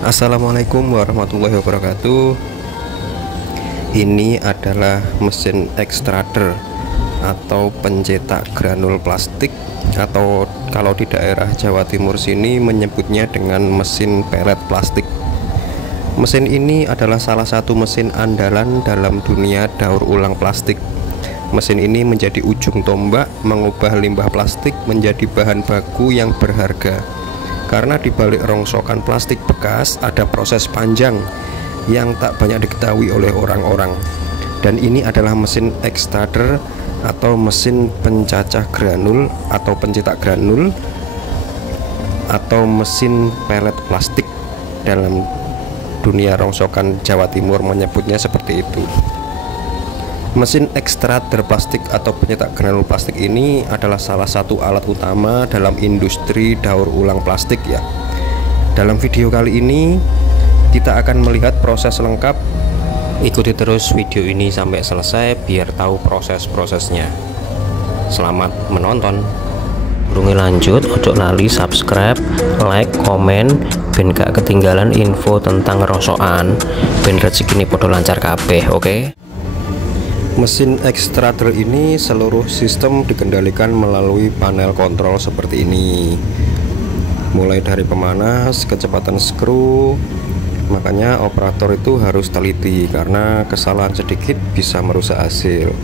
Assalamualaikum warahmatullahi wabarakatuh. Ini adalah mesin extruder atau pencetak granul plastik, atau kalau di daerah Jawa Timur sini menyebutnya dengan mesin pelet plastik. Mesin ini adalah salah satu mesin andalan dalam dunia daur ulang plastik. Mesin ini menjadi ujung tombak mengubah limbah plastik menjadi bahan baku yang berharga. Karena di balik rongsokan plastik bekas ada proses panjang yang tak banyak diketahui oleh orang-orang. Dan ini adalah mesin extruder atau mesin pencacah granul atau pencetak granul atau mesin pelet plastik. Dalam dunia rongsokan Jawa Timur menyebutnya seperti itu. Mesin extruder plastik atau pencetak granul plastik ini adalah salah satu alat utama dalam industri daur ulang plastik ya. Dalam video kali ini kita akan melihat proses lengkap. Ikuti terus video ini sampai selesai biar tahu proses-prosesnya. Selamat menonton. Burungi lanjut, ojo lali subscribe, like, komen, ben gak ketinggalan info tentang rosokan, ben rezeki ini podo lancar kabeh, oke? Mesin extruder ini seluruh sistem dikendalikan melalui panel kontrol seperti ini. Mulai dari pemanas, kecepatan skru. Makanya operator itu harus teliti karena kesalahan sedikit bisa merusak hasil.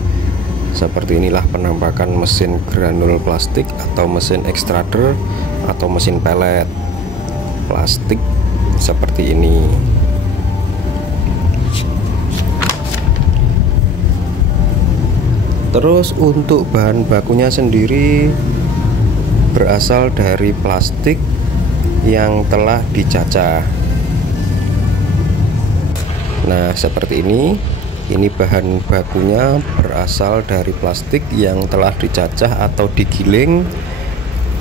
Seperti inilah penampakan mesin granul plastik atau mesin extruder atau mesin pelet plastik seperti ini. Terus untuk bahan bakunya sendiri berasal dari plastik yang telah dicacah. Nah, seperti ini. Ini bahan bakunya berasal dari plastik yang telah dicacah atau digiling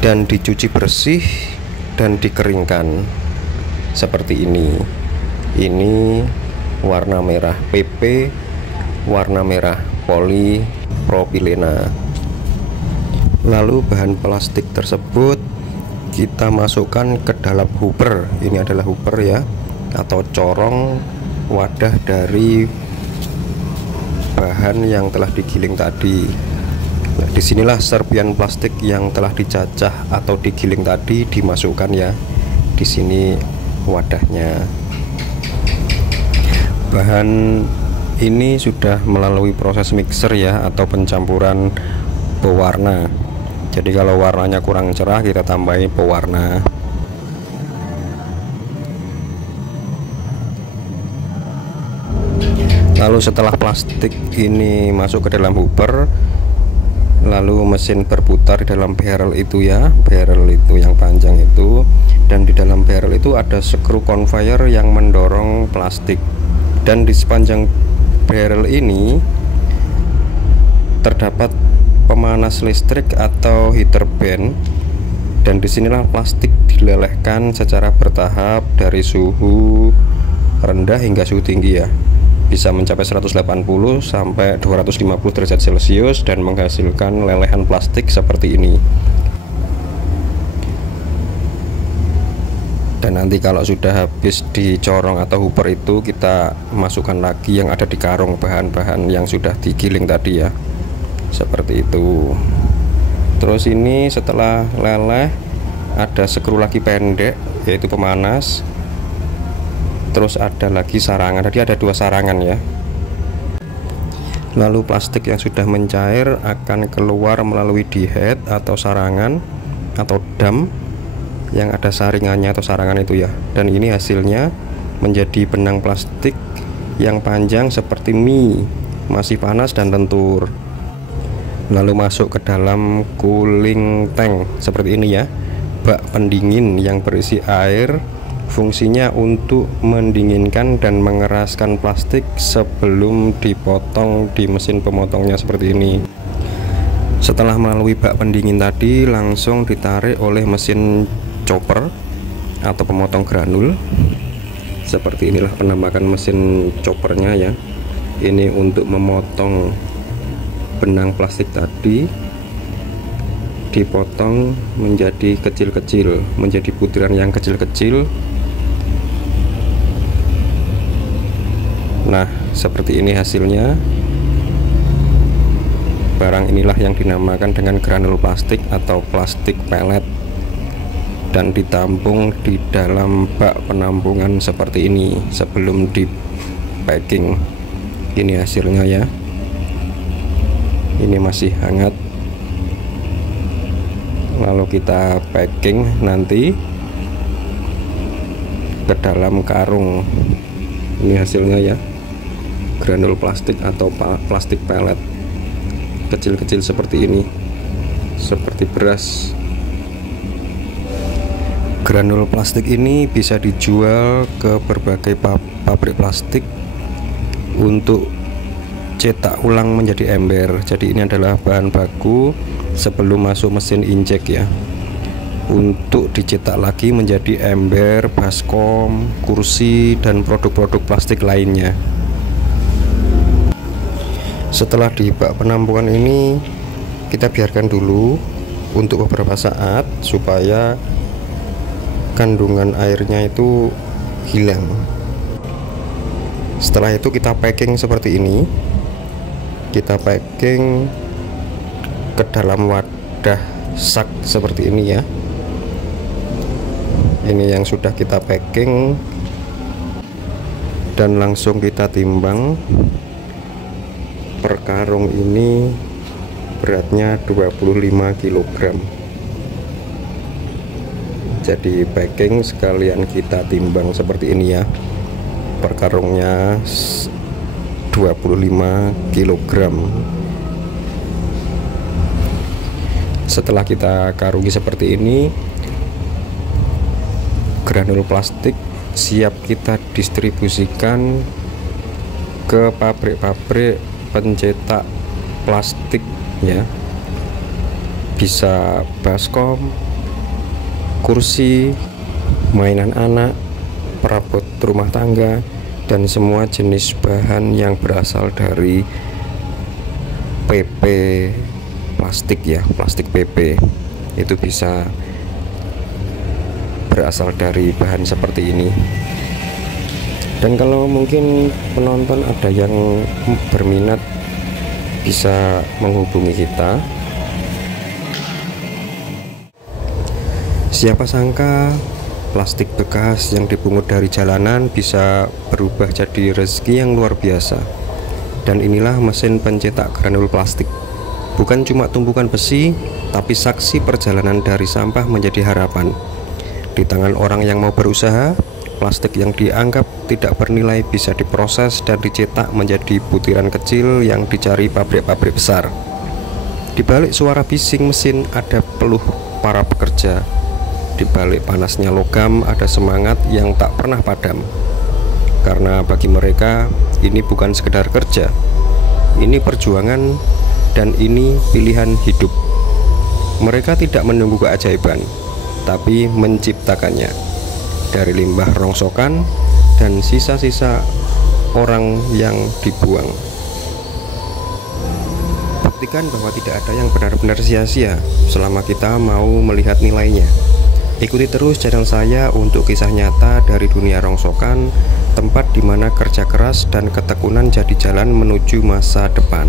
dan dicuci bersih dan dikeringkan. Seperti ini. Ini warna merah PP, warna merah polipropilena. Lalu bahan plastik tersebut kita masukkan ke dalam hopper. Ini adalah hopper ya, atau corong wadah dari bahan yang telah digiling tadi. Nah, disinilah serpian plastik yang telah dicacah atau digiling tadi dimasukkan ya. Di sini wadahnya. Bahan ini sudah melalui proses mixer ya, atau pencampuran pewarna. Jadi kalau warnanya kurang cerah kita tambahin pewarna. Lalu setelah plastik ini masuk ke dalam hopper, lalu mesin berputar di dalam barrel itu ya, barrel itu yang panjang itu, dan di dalam barrel itu ada skru conveyor yang mendorong plastik. Dan di sepanjang barrel ini terdapat pemanas listrik atau heater band, dan disinilah plastik dilelehkan secara bertahap dari suhu rendah hingga suhu tinggi ya, bisa mencapai 180 sampai 250 derajat Celcius dan menghasilkan lelehan plastik seperti ini. Dan nanti kalau sudah habis dicorong atau hopper itu, kita masukkan lagi yang ada di karung bahan-bahan yang sudah digiling tadi ya, seperti itu. Terus ini setelah leleh ada skru lagi pendek yaitu pemanas. Terus ada lagi sarangan, tadi ada dua sarangan ya. Lalu plastik yang sudah mencair akan keluar melalui die-head atau sarangan atau dam yang ada saringannya atau sarangan itu ya. Dan ini hasilnya menjadi benang plastik yang panjang seperti mie, masih panas dan lentur. Lalu masuk ke dalam cooling tank seperti ini ya, bak pendingin yang berisi air. Fungsinya untuk mendinginkan dan mengeraskan plastik sebelum dipotong di mesin pemotongnya seperti ini. Setelah melalui bak pendingin tadi, langsung ditarik oleh mesin chopper atau pemotong granul. Seperti inilah penampakan mesin choppernya ya. Ini untuk memotong benang plastik tadi, dipotong menjadi kecil-kecil, menjadi butiran yang kecil-kecil. Nah, seperti ini hasilnya. Barang inilah yang dinamakan dengan granul plastik atau plastik pelet, dan ditampung di dalam bak penampungan seperti ini sebelum di packing. Ini hasilnya ya. Ini masih hangat. Lalu kita packing nanti ke dalam karung. Ini hasilnya ya, granul plastik atau plastik pelet kecil-kecil seperti ini, seperti beras. Granul plastik ini bisa dijual ke berbagai pabrik plastik untuk cetak ulang menjadi ember. Jadi ini adalah bahan baku sebelum masuk mesin injek ya, untuk dicetak lagi menjadi ember, baskom, kursi, dan produk-produk plastik lainnya. Setelah di bak penampungan ini, kita biarkan dulu untuk beberapa saat supaya kandungan airnya itu hilang. Setelah itu kita packing seperti ini. Kita packing ke dalam wadah sak seperti ini ya. Ini yang sudah kita packing, dan langsung kita timbang. Per karung ini beratnya 25 kg. Jadi packing sekalian kita timbang seperti ini ya. Per karungnya 25 kg. Setelah kita karungi seperti ini, granul plastik siap kita distribusikan ke pabrik-pabrik pencetak plastik ya. Bisa baskom, kursi, mainan anak, perabot rumah tangga, dan semua jenis bahan yang berasal dari PP plastik ya, plastik PP itu bisa berasal dari bahan seperti ini. Dan kalau mungkin penonton ada yang berminat, bisa menghubungi kita. Siapa sangka plastik bekas yang dipungut dari jalanan bisa berubah jadi rezeki yang luar biasa. Dan inilah mesin pencetak granul plastik. Bukan cuma tumpukan besi, tapi saksi perjalanan dari sampah menjadi harapan. Di tangan orang yang mau berusaha, plastik yang dianggap tidak bernilai bisa diproses dan dicetak menjadi butiran kecil yang dicari pabrik-pabrik besar. Di balik suara bising mesin ada peluh para pekerja. Di balik panasnya logam ada semangat yang tak pernah padam. Karena bagi mereka ini bukan sekedar kerja, ini perjuangan, dan ini pilihan hidup. Mereka tidak menunggu keajaiban, tapi menciptakannya dari limbah rongsokan dan sisa-sisa orang yang dibuang. Buktikan bahwa tidak ada yang benar-benar sia-sia selama kita mau melihat nilainya. Ikuti terus channel saya untuk kisah nyata dari dunia rongsokan, tempat di mana kerja keras dan ketekunan jadi jalan menuju masa depan.